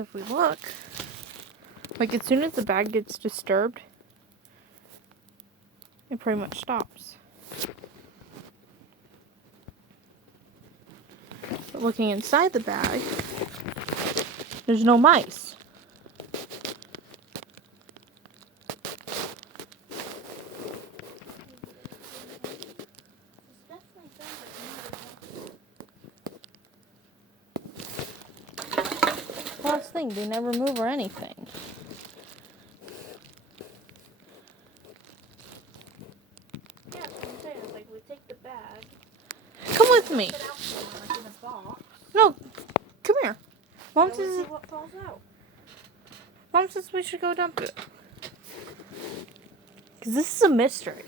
if we look. Like, as soon as the bag gets disturbed, it pretty much stops. But looking inside the bag, there's no mice. Well, that's the thing, they never move or anything. Yeah, that's what I'm saying. It's like we take the bag. Come with me. Put it out somewhere, like in a box. No, come here. Mom Then we says, see what falls out. Mom says we should go dump it. Because this is a mystery.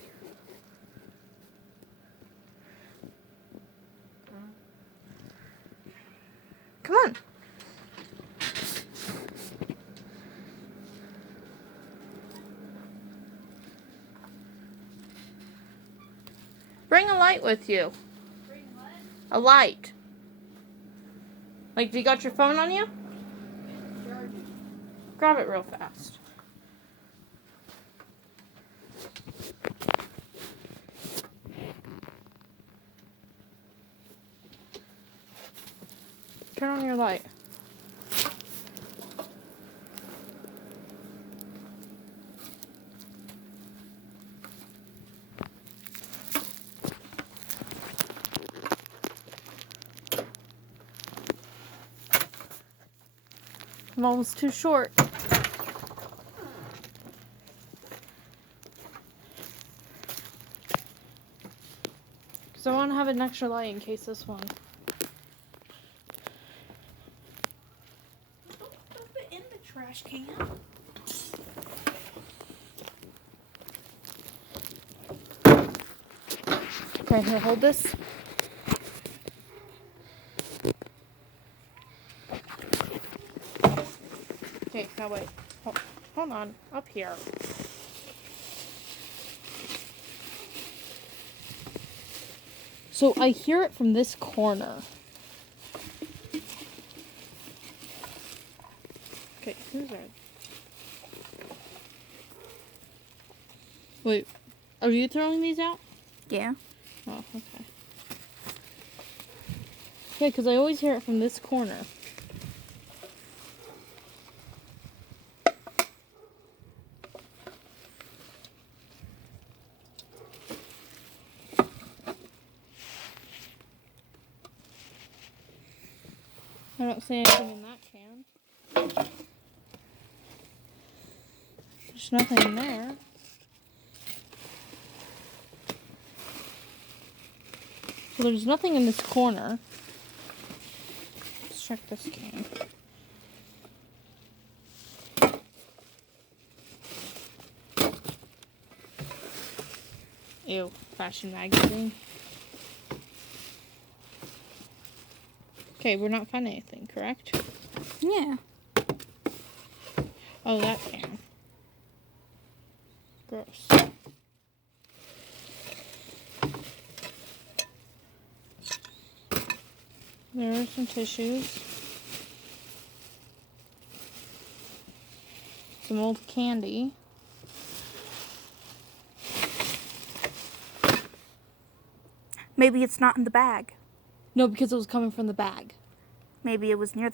Come on. Bring a light with you. Bring what? A light. Like, you got your phone on you? Grab it real fast. Turn on your light. I'm almost too short. Because I want to have an extra light in case this one. Don't stuff it in the trash can. Okay, here, hold this. Okay, now wait. Hold on. Up here. So I hear it from this corner. Okay, who's that? Wait, are you throwing these out? Yeah. Oh, okay. Yeah, because I always hear it from this corner. I don't see anything in that can. There's nothing in there. So there's nothing in this corner. Let's check this can. Ew, fashion magazine. Okay, we're not finding anything, correct? Yeah. Oh, that can. Gross. There are some tissues. Some old candy. Maybe it's not in the bag. No, because it was coming from the bag. Maybe it was near